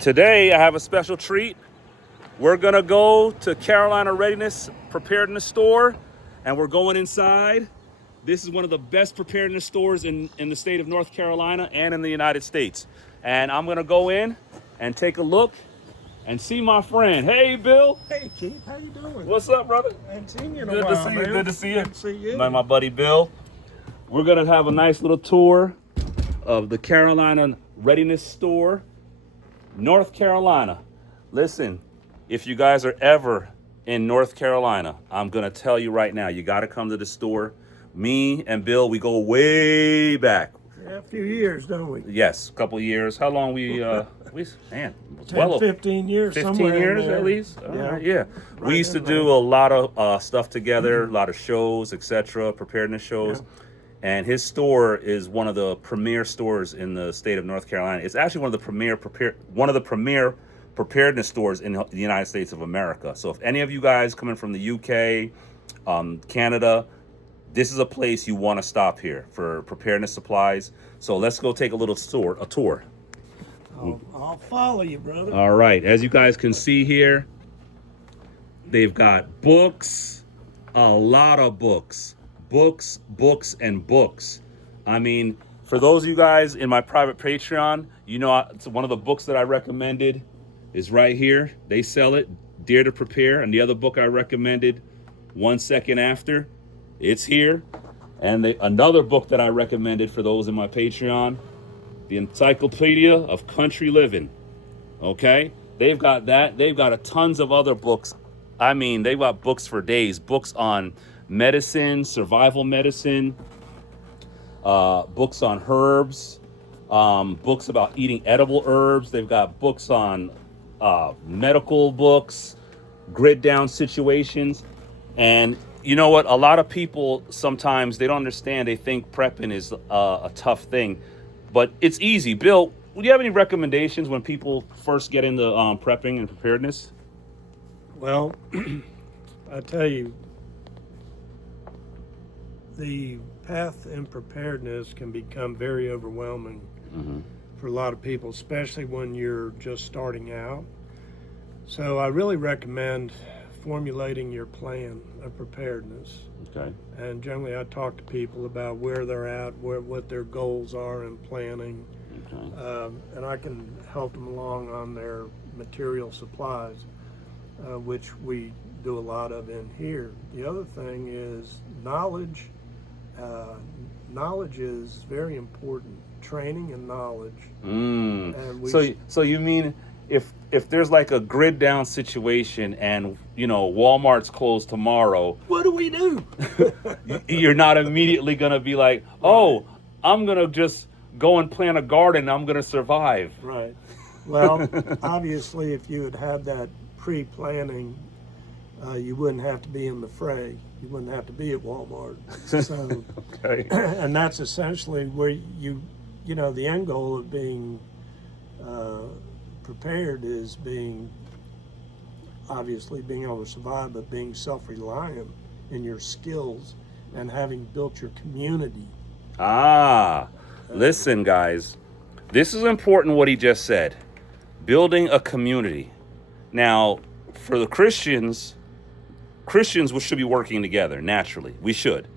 Today I have a special treat. We're gonna go to Carolina Readiness Preparedness store, and we're going inside. This is one of the best preparedness stores in the state of North Carolina and in the United States. And I'm gonna go in and take a look and see my friend. Hey, Bill. Hey, Keith, how you doing? What's up, brother? I haven't seen you in Good a while, to see you. man. Good to see you. Good to see you. My buddy Bill. We're gonna have a nice little tour of the Carolina Readiness store, North Carolina. Listen, if you guys are ever in North Carolina, I'm gonna tell you right now, you gotta come to the store. Me and Bill, we go way back. Yeah, a few years, don't we? Yes, a couple of years. How long man, 10, well, 15 years, 15 somewhere in years there. at least. All Yeah. right, yeah. Right We used to in do there. a lot of stuff together, a lot of shows, etc., preparedness shows. Yeah. And his store is one of the premier stores in the state of North Carolina. It's actually one of the premier preparedness stores in the United States of America. So if any of you guys coming from the UK, Canada, this is a place you want to stop here for preparedness supplies. So let's go take a tour. I'll follow you, brother. All right, as you guys can see here, they've got books, a lot of books, and books. I mean, for those of you guys in my private Patreon, you know, it's one of the books that I recommended is right here. They sell it, Dare to Prepare, and the other book I recommended, 1 Second After, it's here. And another book that I recommended for those in my Patreon, the Encyclopedia of Country Living. Okay, they've got that. They've got tons of other books. I mean, they've got books for days. Books on medicine, survival medicine, books on herbs, books about eating edible herbs. They've got books on medical books, grid down situations. And you know what? A lot of people sometimes they don't understand. They think prepping is a tough thing, but it's easy. Bill, do you have any recommendations when people first get into prepping and preparedness? Well, I tell you, the path in preparedness can become very overwhelming for a lot of people, especially when you're just starting out. So I really recommend formulating your plan of preparedness. Okay. And generally I talk to people about where they're at, what their goals are in planning. Okay. And I can help them along on their material supplies, which we do a lot of in here. The other thing is knowledge. Knowledge is very important. Training and knowledge. And So you mean if there's like a grid down situation and you know Walmart's closed tomorrow, what do we do? you're not immediately gonna be like, oh, I'm gonna just go and plant a garden. I'm gonna survive. Right. Well, obviously, if you had that pre-planning, you wouldn't have to be in the fray. You wouldn't have to be at Walmart. So, Okay. and that's essentially where you know, the end goal of being prepared is obviously being able to survive, but being self-reliant in your skills and having built your community. Listen, guys, this is important what he just said. Building a community. Now, for the Christians should be working together naturally. We should.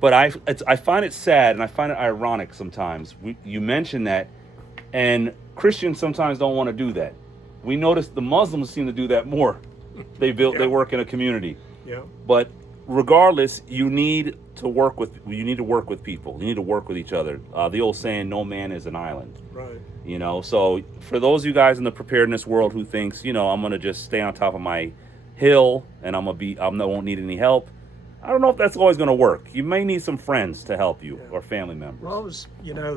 But I find it sad and I find it ironic sometimes. You mention that, and Christians sometimes don't want to do that. We notice the Muslims seem to do that more. They work in a community. Yeah. But regardless, you need to work with people. You need to work with each other. The old saying, "No man is an island." Right. You know. So for those of you guys in the preparedness world who thinks, you know, I'm gonna just stay on top of my hill and I won't need any help. I don't know if that's always gonna work. You may need some friends to help you or family members. Well,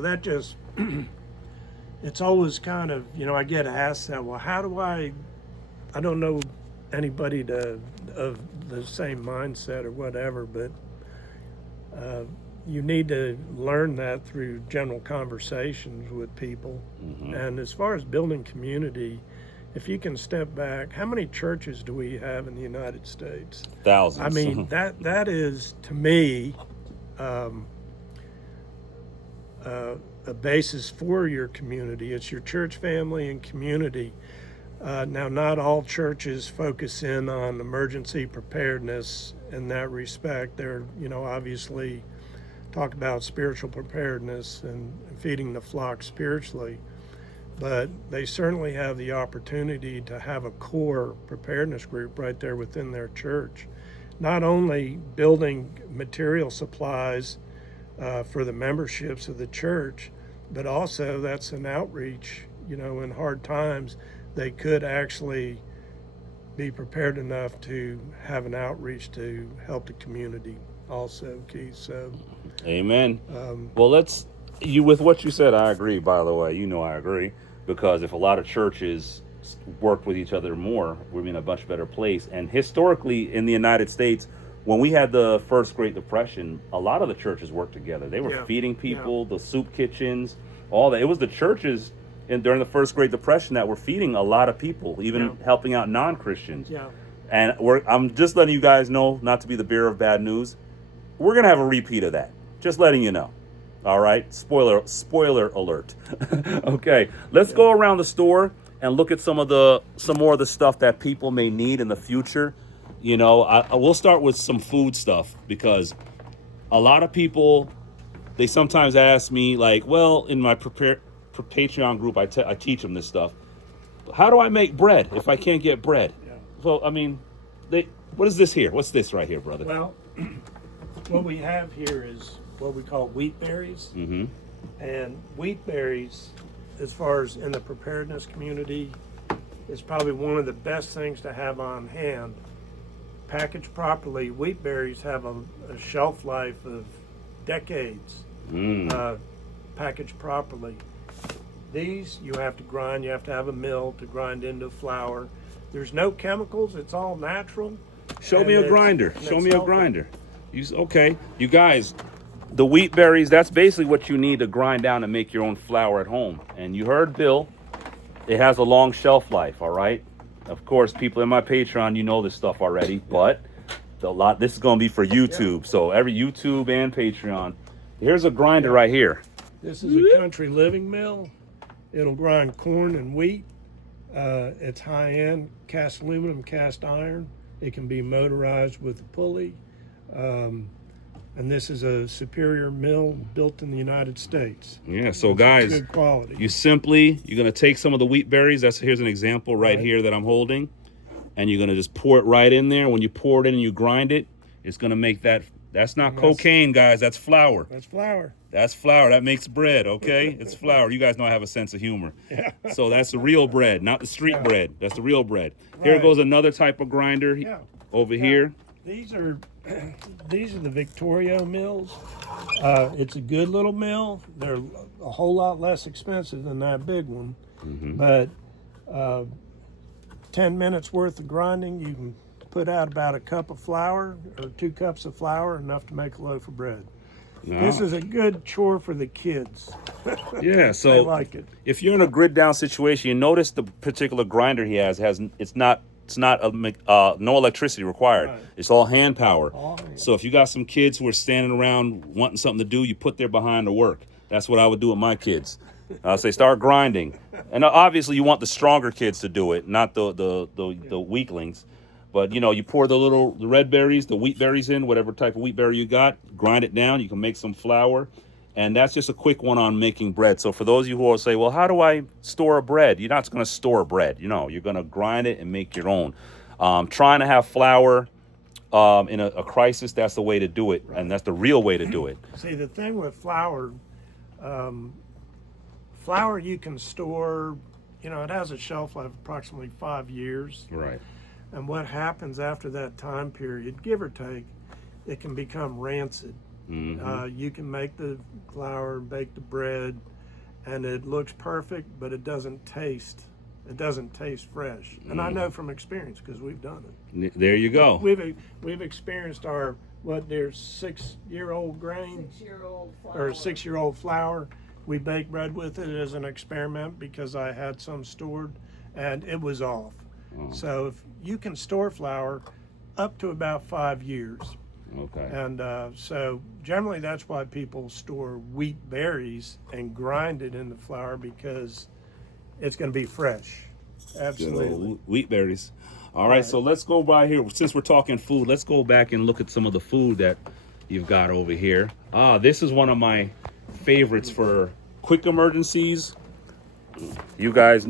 that just, it's always kind of, I get asked that, well, how do I don't know anybody of the same mindset or whatever, but you need to learn that through general conversations with people. And as far as building community, if you can step back, how many churches do we have in the United States? Thousands. I mean, that is, to me, a basis for your community. It's your church family and community. Now, not all churches focus in on emergency preparedness in that respect. They're, obviously talk about spiritual preparedness and feeding the flock spiritually. But they certainly have the opportunity to have a core preparedness group right there within their church. Not only building material supplies for the memberships of the church, but also that's an outreach, in hard times. They could actually be prepared enough to have an outreach to help the community also, Keith. So, amen. Well, with what you said, I agree, by the way. I agree, because if a lot of churches worked with each other more, we'd be in a much better place. And historically in the United States, when we had the first Great Depression, a lot of the churches worked together. They were feeding people, the soup kitchens, all that. It was the churches during the first Great Depression that were feeding a lot of people, even helping out non-Christians. Yeah. And I'm just letting you guys know, not to be the bearer of bad news, we're going to have a repeat of that. Just letting you know. All right? Spoiler alert. Okay, let's go around the store and look at some more of the stuff that people may need in the future. I will start with some food stuff, because a lot of people, they sometimes ask me, like, well, in my Patreon group, I teach them this stuff. How do I make bread if I can't get bread? Yeah. Well, I mean, what is this here? What's this right here, brother? Well, what we have here is what we call wheat berries. Mm-hmm. And wheat berries, as far as in the preparedness community, is probably one of the best things to have on hand. Packaged properly, wheat berries have a shelf life of decades. Packaged properly. These you have to grind. You have to have a mill to grind into flour. There's no chemicals. It's all natural. Show me a grinder. Show me a grinder. Okay, you guys, the wheat berries, that's basically what you need to grind down and make your own flour at home. And you heard Bill, it has a long shelf life, all right? Of course, people in my Patreon, you know this stuff already, but this is going to be for YouTube. So every YouTube and Patreon. Here's a grinder right here. This is a country living mill. It'll grind corn and wheat. It's high-end cast aluminum, cast iron. It can be motorized with a pulley. And this is a superior mill built in the United States. Yeah, so guys, good quality. You're going to take some of the wheat berries. Here's an example right here that I'm holding. And you're going to just pour it right in there. When you pour it in and you grind it, it's going to make that's not cocaine, guys. That's flour. That's flour. That's flour. That makes bread, okay? It's flour. You guys know I have a sense of humor. Yeah. So that's the real bread, not the street bread. That's the real bread. Right. Here goes another type of grinder over here. These are the Victoria mills. It's a good little mill. They're a whole lot less expensive than that big one. Mm-hmm. But 10 minutes worth of grinding, you can put out about a cup of flour or 2 cups of flour, enough to make a loaf of bread. No. This is a good chore for the kids. Yeah, so they like it. If you're in a grid down situation, you notice the particular grinder he has no electricity required. Right. It's all hand power. So if you got some kids who are standing around wanting something to do, you put their behind to work. That's what I would do with my kids. I'll say start grinding. And obviously you want the stronger kids to do it, not the weaklings. But, you pour the red berries, the wheat berries in, whatever type of wheat berry you got, grind it down. You can make some flour. And that's just a quick one on making bread. So for those of you who will say, well, how do I store a bread? You're not going to store bread. You're going to grind it and make your own. Trying to have flour in a crisis, that's the way to do it. Right. And that's the real way to do it. See, the thing with flour you can store, it has a shelf life of approximately 5 years. Right. And what happens after that time period, give or take, it can become rancid. Mm-hmm. You can make the flour, bake the bread, and it looks perfect, but it doesn't taste fresh. And I know from experience because we've done it. There you go. We've experienced our 6-year-old grain, 6-year-old flour. or 6-year-old flour. We baked bread with it as an experiment because I had some stored, and it was off. Oh. So if you can store flour up to about 5 years. Okay. And so generally that's why people store wheat berries and grind it into flour, because it's going to be fresh. Good Absolutely. old wheat berries. All right, so let's go by here. Since we're talking food, let's go back and look at some of the food that you've got over here. This is one of my favorites for quick emergencies. You guys,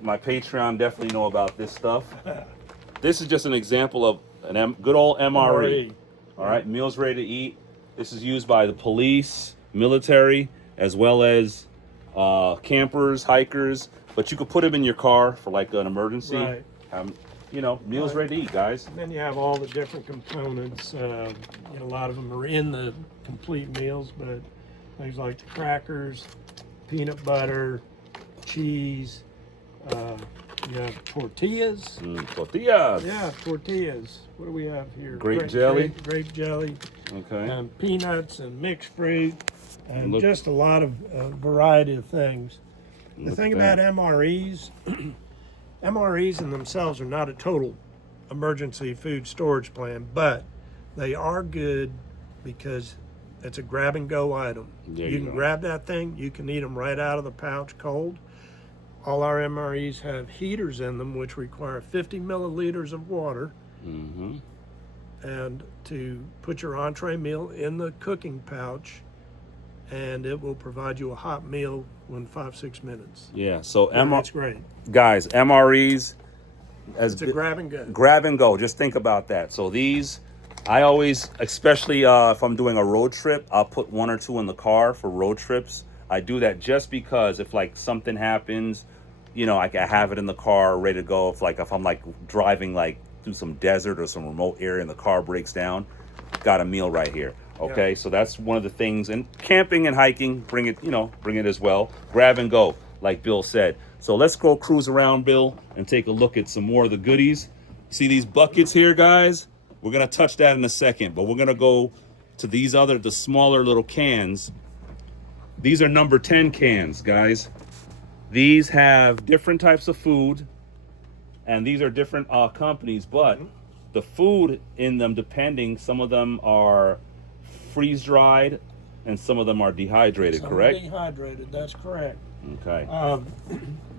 my Patreon, definitely know about this stuff. This is just an example of good old MRE. All right, meals ready to eat. This is used by the police, military, as well as campers, hikers. But you could put them in your car for like an emergency. Right. You know, meals ready to eat, guys. And then you have all the different components. A lot of them are in the complete meals, but things like the crackers, peanut butter, cheese. You have tortillas. Tortillas. Yeah, tortillas. What do we have here? Grape jelly. Grape jelly. Okay. And peanuts and mixed fruit, and Look- just a lot of variety of things. The Look thing at about that. MREs, MREs in themselves are not a total emergency food storage plan, but they are good because it's a grab and go item. There You you can go. grab that thing, you can eat them right out of the pouch cold. All our MREs have heaters in them, which require 50 milliliters of water, Mm-hmm. and to put your entree meal in the cooking pouch, and it will provide you a hot meal in 5-6 minutes. Yeah. So That's great. guys, MREs as It's a grab and go. grab and go. Just think about that. So these, I always, especially if I'm doing a road trip, I'll put 1 or 2 in the car for road trips. I do that just because if like something happens, you know, I have it in the car ready to go. If I'm like driving like through some desert or some remote area and the car breaks down, got a meal right here. Okay, Yeah. so that's one of the things. And camping and hiking, bring it as well. Grab and go, like Bill said. So let's go cruise around, Bill, and take a look at some more of the goodies. See these buckets here, guys? We're gonna touch that in a second, but we're gonna go to the smaller little cans. These are number 10 cans, guys. These have different types of food, and these are different companies, but the food in them, some of them are freeze-dried, and some of them are dehydrated, Some correct? Dehydrated, that's correct. Okay.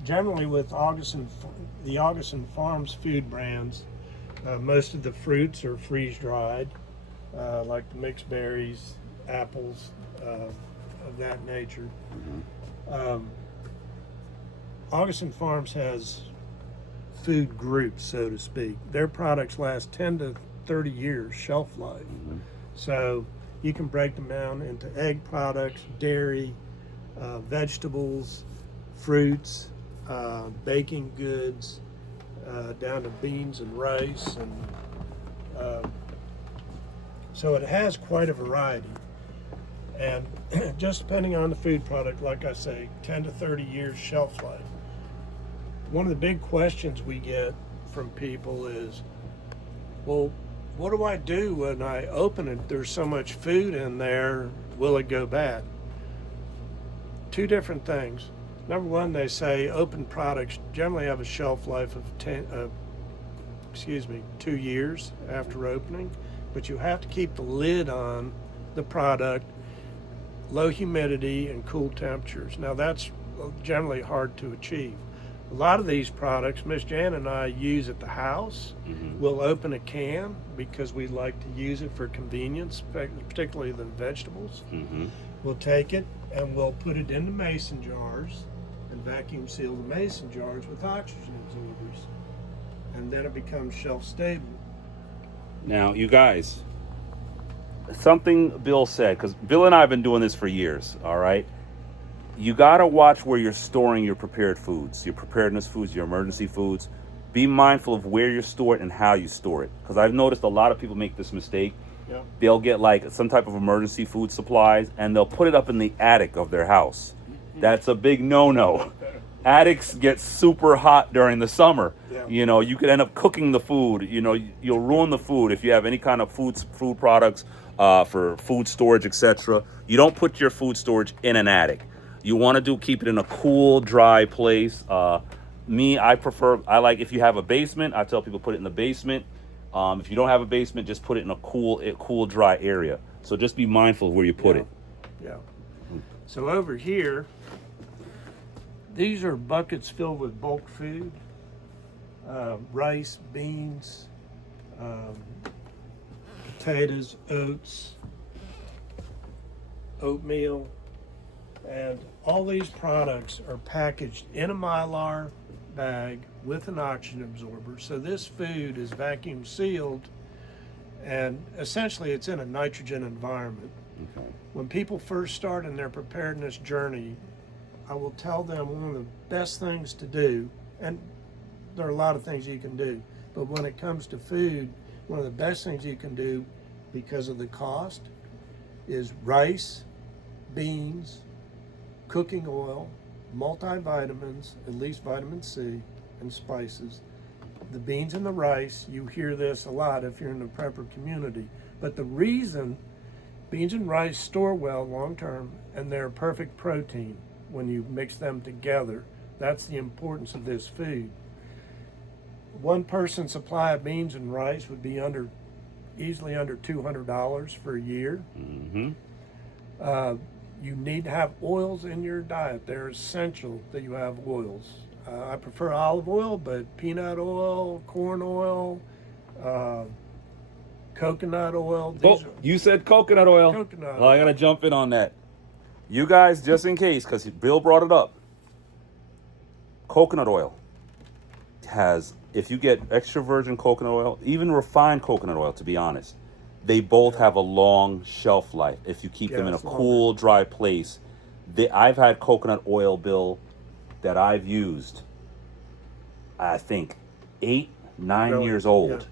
Generally, with the Augustin Farms food brands, most of the fruits are freeze-dried, like the mixed berries, apples, of that nature. Augustin Farms has food groups, so to speak. Their products last 10 to 30 years shelf life. So you can break them down into egg products, dairy, vegetables, fruits, baking goods, down to beans and rice, and so it has quite a variety. And just depending on the food product, like I say, 10 to 30 years shelf life. One of the big questions we get from people is, well, what do I do when I open it? There's so much food in there, will it go bad? Two different things. Number one, they say open products generally have a shelf life of 2 years after opening, but you have to keep the lid on the product, low humidity and cool temperatures. Now that's generally hard to achieve. A lot of these products, Miss Jan and I use at the house. We'll open a can because we like to use it for convenience, particularly the vegetables. We'll take it and we'll put it into mason jars and vacuum seal the mason jars with oxygen absorbers, and then it becomes shelf stable. Now, you guys, something Bill said, because Bill and I have been doing this for years, all right? You got to watch where you're storing your prepared foods, your preparedness foods, your emergency foods. Be mindful of where you store it and how you store it. Because I've noticed a lot of people make this mistake. Yep. They'll get like some type of emergency food supplies and they'll put it up in the attic of their house. That's a big no-no. Attics get super hot during the summer. Yeah. You know, you could end up cooking the food. You know, you'll ruin the food if you have any kind of food products for food storage, etc. You don't put your food storage in an attic. You want to keep it in a cool, dry place. I like if you have a basement, I tell people put it in the basement. If you don't have a basement, just put it in a cool, dry area. So just be mindful of where you put it. Yeah. So over here, these are buckets filled with bulk food, rice, beans, potatoes, oats, oatmeal, and all these products are packaged in a mylar bag with an oxygen absorber. So this food is vacuum sealed, and essentially it's in a nitrogen environment. Okay. When people first start in their preparedness journey, I will tell them one of the best things to do, and there are a lot of things you can do, but when it comes to food, one of the best things you can do because of the cost is rice, beans, cooking oil, multivitamins, at least vitamin C, and spices. The beans and the rice, you hear this a lot if you're in the prepper community, but the reason beans and rice store well long term, and they're perfect protein when you mix them together. That's the importance of this food. One person's supply of beans and rice would be easily under $200 for a year. Mm-hmm. You need to have oils in your diet. They're essential that you have oils. I prefer olive oil, but peanut oil, corn oil, coconut oil. You said coconut oil. Coconut Oh, I gotta jump in on that. You guys, just in case, because Bill brought it up. Coconut oil has, if you get extra virgin coconut oil, even refined coconut oil, to be honest, they both have a long shelf life if you keep them in a cool, dry place. I've had coconut oil, Bill, that I've used, I think, 8-9 years old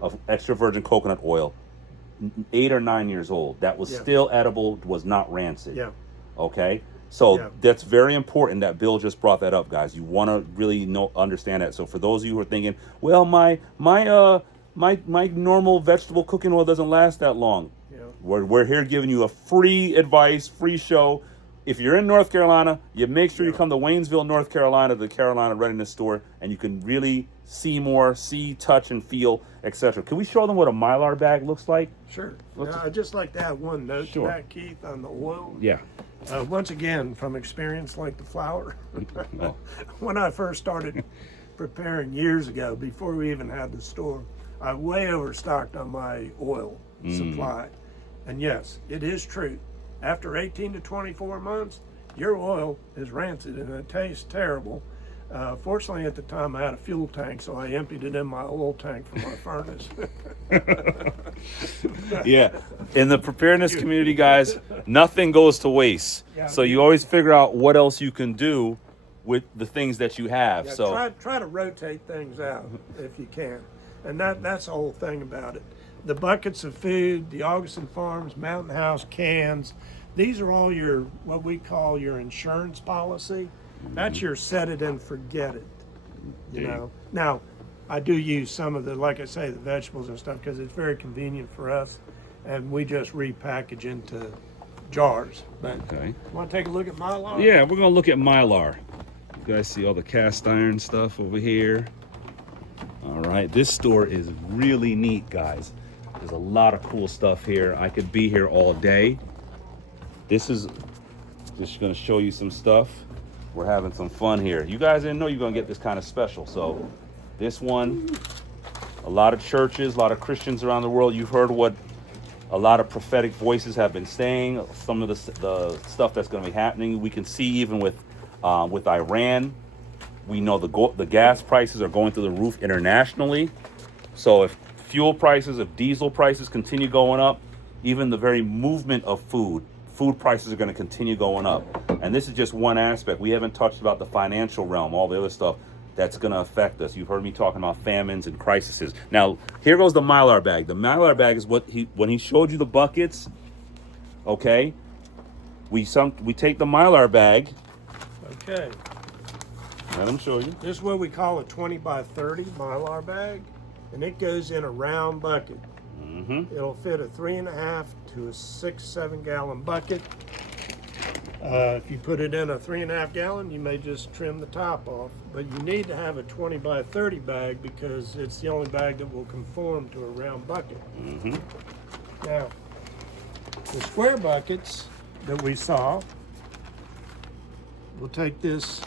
of extra virgin coconut oil. 8 or 9 years old. That was still edible, was not rancid. Yeah. Okay? So that's very important that Bill just brought that up, guys. You want to really understand that. So for those of you who are thinking, well, my normal vegetable cooking oil doesn't last that long. Yeah. We're here giving you a free advice, free show. If you're in North Carolina, you make sure you come to Waynesville, North Carolina, the Carolina Readiness store, and you can really see more, touch, and feel, etc. Can we show them what a mylar bag looks like? Sure. I'd just like to have one note to that, Keith, on the oil. Yeah. Once again, from experience like the flour, when I first started preparing years ago, before we even had the store, I way overstocked on my oil supply. And yes, it is true. After 18 to 24 months, your oil is rancid and it tastes terrible. Fortunately, at the time, I had a fuel tank, so I emptied it in my oil tank from my furnace. Yeah. In the preparedness community, guys, nothing goes to waste. Yeah. So you always figure out what else you can do with the things that you have. Yeah, so try to rotate things out if you can. And that's the whole thing about it. The buckets of food, the Augustin Farms, Mountain House cans, these are all your, what we call your insurance policy. That's your set it and forget it, you know. Now, I do use some of the, like I say, the vegetables and stuff because it's very convenient for us, and we just repackage into jars. But want to take a look at mylar? Yeah, we're gonna look at mylar. You guys see all the cast iron stuff over here. All right, this store is really neat, guys. There's a lot of cool stuff here. I could be here all day. This is just gonna show you some stuff. We're having some fun here. You guys didn't know you're gonna get this kind of special. So this one, a lot of churches, a lot of Christians around the world, you've heard what a lot of prophetic voices have been saying, some of the stuff that's gonna be happening. We can see even with Iran, we know the gas prices are going through the roof internationally. So if fuel prices, if diesel prices continue going up, even the very movement of food prices are going to continue going up. And this is just one aspect. We haven't touched about the financial realm, all the other stuff that's going to affect us. You've heard me talking about famines and crises. Now, here goes the mylar bag. The mylar bag is when he showed you the buckets, okay, we take the mylar bag. Okay. Let him show you. This is what we call a 20 by 30 mylar bag, and it goes in a round bucket. It'll fit a 3.5 to a 6-7 gallon bucket. If you put it in a 3.5 gallon, you may just trim the top off. But you need to have a 20 by 30 bag because it's the only bag that will conform to a round bucket. Mm-hmm. Now, the square buckets that we saw, we'll take this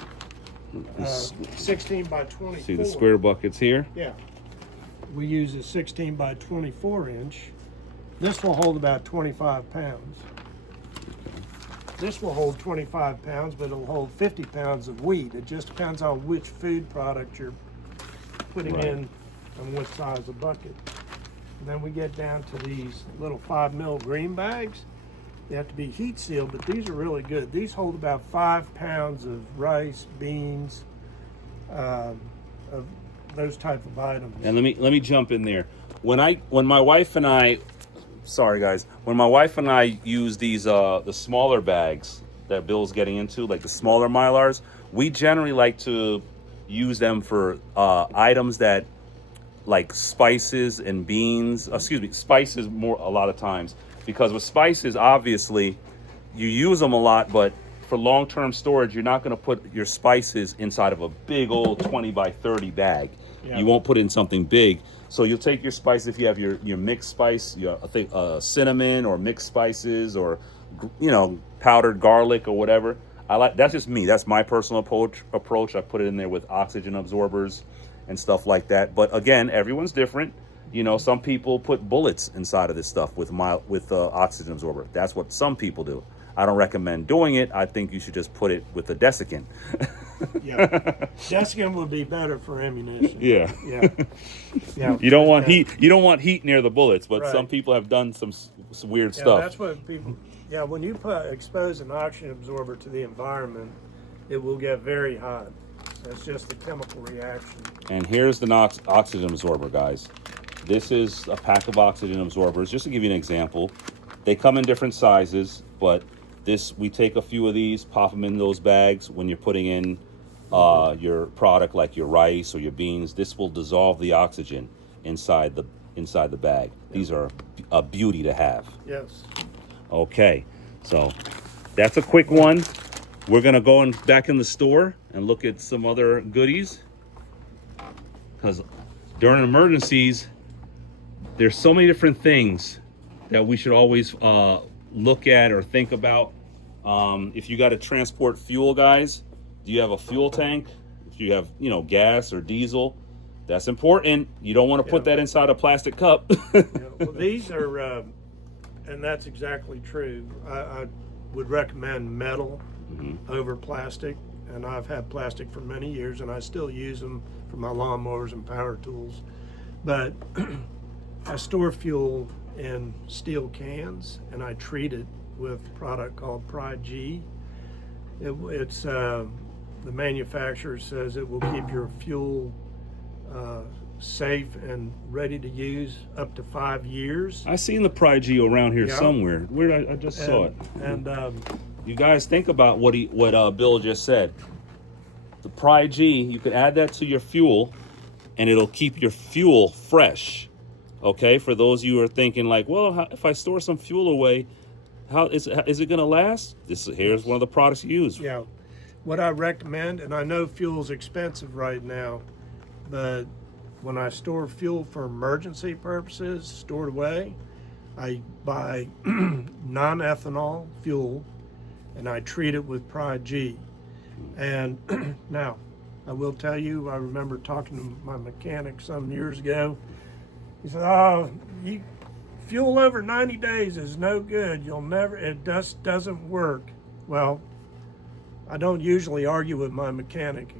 16 by 24. See the square buckets here? Yeah. We use a 16 by 24 inch. This will hold about 25 pounds. This will hold 25 pounds, but it'll hold 50 pounds of wheat. It just depends on which food product you're putting in and what size of bucket. And then we get down to these little 5 mil green bags. They have to be heat sealed, but these are really good. These hold about 5 pounds of rice, beans, of those type of items. And let me jump in there. When my wife and I, sorry guys, when my wife and I use these the smaller bags that Bill's getting into, like the smaller mylars, we generally like to use them for items that, like spices and beans. Spices more a lot of times, because with spices, obviously, you use them a lot, but for long-term storage, you're not going to put your spices inside of a big old 20 by 30 bag. Yeah. You won't put in something big. So you'll take your spices, if you have your mixed spice, cinnamon or mixed spices, or powdered garlic or whatever. That's just me. That's my personal approach. I put it in there with oxygen absorbers and stuff like that. But again, everyone's different. Some people put bullets inside of this stuff with oxygen absorber. That's what some people do. I don't recommend doing it. I think you should just put it with a desiccant. Yeah, desiccant would be better for ammunition. Yeah. Yeah. You don't want heat. You don't want heat near the bullets, but some people have done some weird stuff. That's what people. Yeah, when you expose an oxygen absorber to the environment, it will get very hot. That's just a chemical reaction. And here's the oxygen absorber, guys. This is a pack of oxygen absorbers. Just to give you an example, they come in different sizes, but we take a few of these, pop them in those bags when you're putting in your product, like your rice or your beans. This will dissolve the oxygen inside the bag. These are a beauty to have. Yes. Okay, so that's a quick one. We're gonna go back in the store and look at some other goodies, because during emergencies, there's so many different things that we should always look at or think about. If you got to transport fuel, guys, do you have a fuel tank? If you have, gas or diesel, that's important. You don't want to put that inside a plastic cup. Well, these are, and that's exactly true. I would recommend metal over plastic, and I've had plastic for many years, and I still use them for my lawnmowers and power tools. But I store fuel in steel cans, and I treat it with a product called Pride G. It's the manufacturer says it will keep your fuel safe and ready to use up to 5 years. I seen the Pride G around here somewhere. Where I just saw it. And you guys think about what Bill just said. The Pride G, you can add that to your fuel, and it'll keep your fuel fresh. Okay, for those of you who are thinking like, well, if I store some fuel away, how is it going to last? Here's one of the products you use. Yeah, what I recommend, and I know fuel's expensive right now, but when I store fuel for emergency purposes, stored away, I buy non-ethanol fuel, and I treat it with Pride G. And now, I will tell you, I remember talking to my mechanic some years ago. He said, fuel over 90 days is no good. It just doesn't work. Well, I don't usually argue with my mechanic.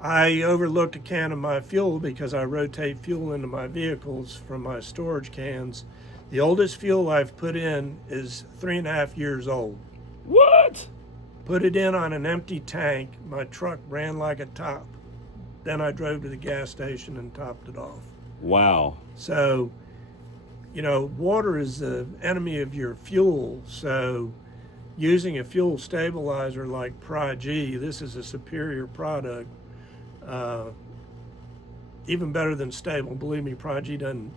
I overlooked a can of my fuel because I rotate fuel into my vehicles from my storage cans. The oldest fuel I've put in is 3.5 years old. What? Put it in on an empty tank. My truck ran like a top. Then I drove to the gas station and topped it off. Wow. So, water is the enemy of your fuel. So using a fuel stabilizer like Pride G, this is a superior product. Even better than Stable. Believe me, Pride G doesn't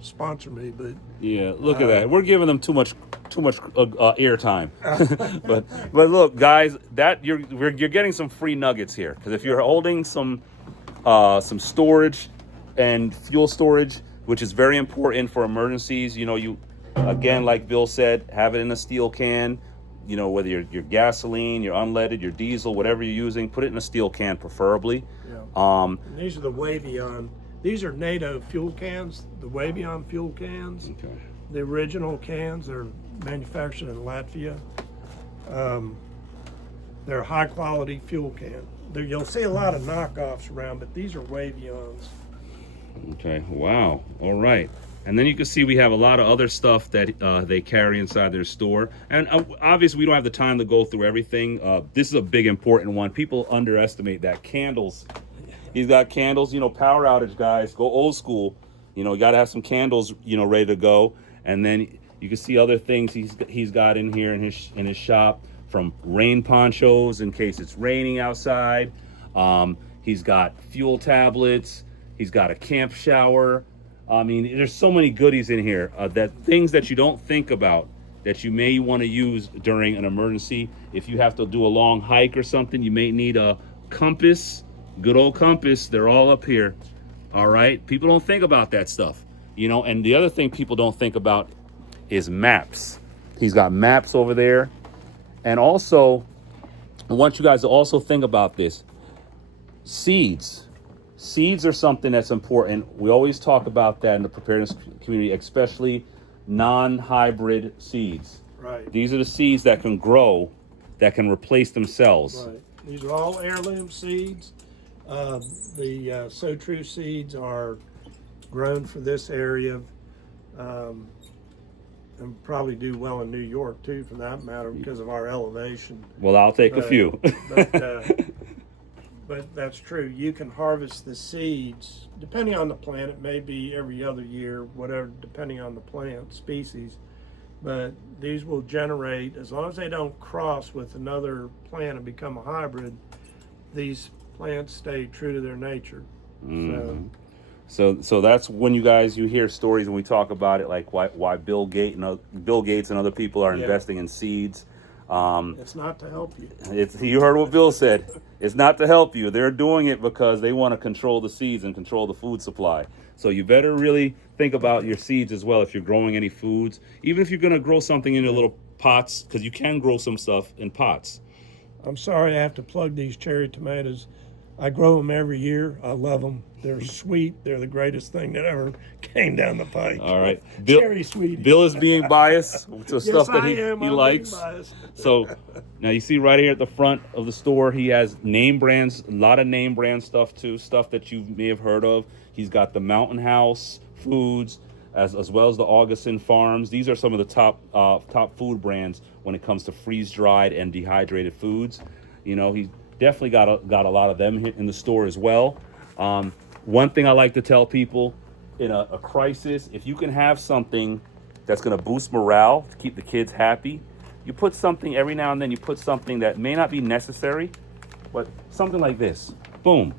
sponsor me, but yeah, look at that. We're giving them too much too much airtime. but look, guys, that you're getting some free nuggets here, because if you're holding some storage and fuel storage, which is very important for emergencies, you again, like Bill said, have it in a steel can. Whether your gasoline, your unleaded, your diesel, whatever you're using, put it in a steel can, preferably. Yeah. And these are the Wavion. These are NATO fuel cans, the Wavion fuel cans. Okay. The original cans are manufactured in Latvia. They're high quality fuel can. You'll see a lot of knockoffs around, but these are Wavions. Okay. Wow. All right. And then you can see we have a lot of other stuff that they carry inside their store. And obviously, we don't have the time to go through everything. This is a big, important one. People underestimate that. Candles. He's got candles. Power outage, guys. Go old school. You got to have some candles, ready to go. And then you can see other things he's got in here in his shop, from rain ponchos in case it's raining outside. He's got fuel tablets. He's got a camp shower. I mean, there's so many goodies in here, that things that you don't think about that you may want to use during an emergency. If you have to do a long hike or something, you may need a compass, good old compass. They're all up here. All right. People don't think about that stuff, and the other thing people don't think about is maps. He's got maps over there. And also, I want you guys to also think about this. Seeds. Seeds are something that's important. We always talk about that in the preparedness community, especially non-hybrid seeds. Right. These are the seeds that can grow, that can replace themselves. Right. These are all heirloom seeds. The So True seeds are grown for this area, and probably do well in New York too, for that matter, because of our elevation. Well, I'll take a few. But that's true. You can harvest the seeds, depending on the plant. It may be every other year, whatever, depending on the plant species. But these will generate, as long as they don't cross with another plant and become a hybrid, these plants stay true to their nature. So that's when you hear stories when we talk about it, like why Bill Gates and other people are investing in seeds. It's not to help you. You heard what Bill said. It's not to help you. They're doing it because they want to control the seeds and control the food supply. So you better really think about your seeds as well if you're growing any foods. Even if you're going to grow something in your little pots, because you can grow some stuff in pots. I'm sorry I have to plug these cherry tomatoes. I grow them every year. I love them. They're sweet. They're the greatest thing that ever came down the pike. All right. Cherry sweet. Bill is being biased to Yes, stuff that I he am. likes. So now you see right here at the front of the store, he has name brands, a lot of name brand stuff too, stuff that you may have heard of. He's got the Mountain House Foods, as well as the Augustin Farms. These are some of the top food brands when it comes to freeze-dried and dehydrated foods. He definitely got a lot of them in the store as well. One thing I like to tell people in a crisis, if you can have something that's going to boost morale to keep the kids happy, you put something every now and then. You put something that may not be necessary, but something like this. Boom.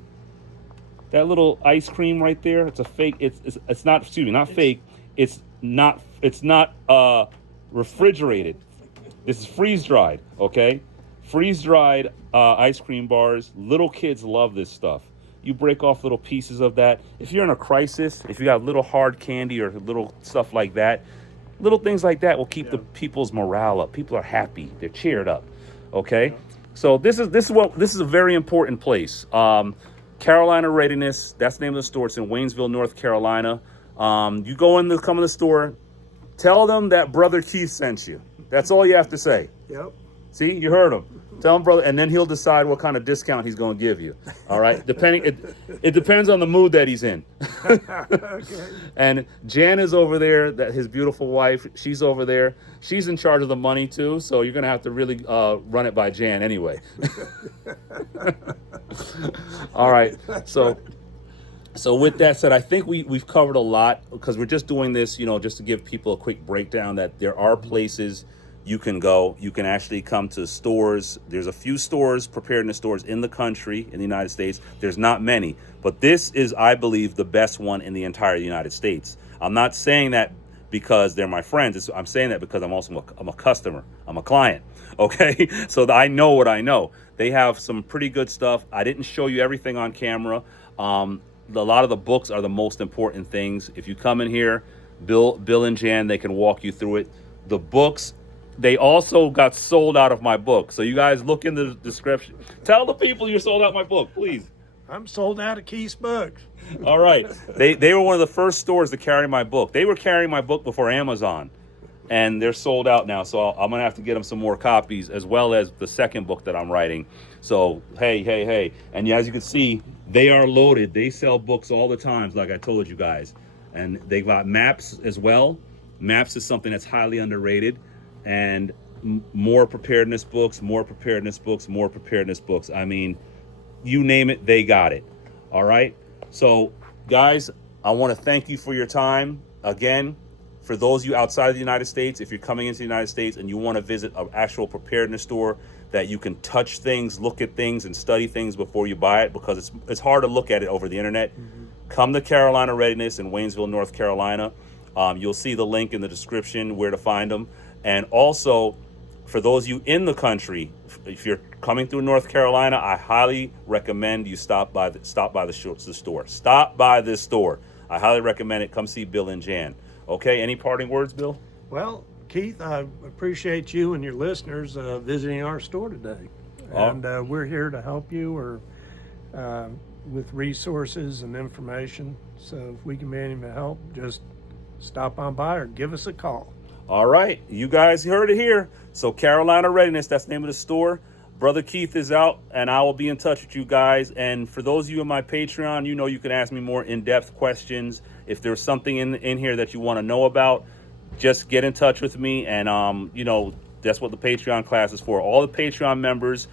That little ice cream right there. It's a fake. It's not. Excuse me, not fake. It's not refrigerated. This is freeze dried. Okay. Freeze-dried ice cream bars. Little kids love this stuff. You break off little pieces of that. If you're in a crisis, if you got little hard candy or little stuff like that, little things like that will keep the people's morale up. People are happy. They're cheered up. Okay? So this is a very important place. Carolina Readiness. That's the name of the store. It's in Waynesville, North Carolina. Come in the store. Tell them that Brother Keith sent you. That's all you have to say. Yep. See, you heard him. Tell him, brother, and then he'll decide what kind of discount he's going to give you. All right, it depends on the mood that he's in. Okay. And Jan is over there. That his beautiful wife. She's over there. She's in charge of the money too. So you're going to have to really run it by Jan anyway. All right. So with that said, I think we've covered a lot, because we're just doing this, just to give people a quick breakdown that there are places you can go. You can actually come to stores. There's a few stores, preparedness stores in the country, in the United States. There's not many, but this is, I believe, the best one in the entire United States. I'm not saying that because they're my friends. I'm saying that because I'm a customer. I'm a client. Okay, so I know what I know. They have some pretty good stuff. I didn't show you everything on camera. A lot of the books are the most important things. If you come in here, Bill and Jan, they can walk you through it. The books, they also got sold out of my book. So you guys look in the description. Tell the people you sold out my book, please. I'm sold out of Keith's books. All right. They were one of the first stores to carry my book. They were carrying my book before Amazon, and they're sold out now. So I'm going to have to get them some more copies, as well as the second book that I'm writing. So, hey. And as you can see, they are loaded. They sell books all the time, like I told you guys. And they got maps as well. Maps is something that's highly underrated. And more preparedness books, more preparedness books, more preparedness books. I mean, you name it, they got it. All right. So, guys, I want to thank you for your time. Again, for those of you outside of the United States, if you're coming into the United States and you want to visit an actual preparedness store that you can touch things, look at things, and study things before you buy it, because it's hard to look at it over the internet, come to Carolina Readiness in Waynesville, North Carolina. You'll see the link in the description where to find them. And also, for those of you in the country, if you're coming through North Carolina, I highly recommend you stop by the store. Stop by this store. I highly recommend it. Come see Bill and Jan. Okay, any parting words, Bill? Well, Keith, I appreciate you and your listeners visiting our store today. And we're here to help you or with resources and information. So if we can be any help, just stop on by or give us a call. All right, you guys heard it here. So Carolina Readiness, that's the name of the store. Brother Keith is out, and I will be in touch with you guys. And for those of you in my Patreon, you know you can ask me more in-depth questions. If there's something in here that you want to know about, just get in touch with me. And, you know, that's what the Patreon class is for. All the Patreon members,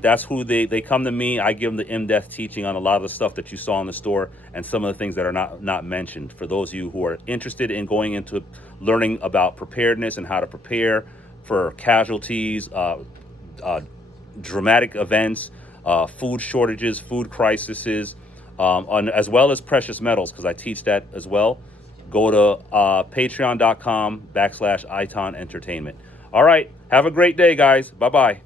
that's who they come to me. I give them the in-depth teaching on a lot of the stuff that you saw in the store and some of the things that are not mentioned. For those of you who are interested in going into learning about preparedness and how to prepare for casualties, dramatic events, food shortages, food crises, as well as precious metals, because I teach that as well. Go to patreon.com/KeithIton Entertainment. All right. Have a great day, guys. Bye-bye.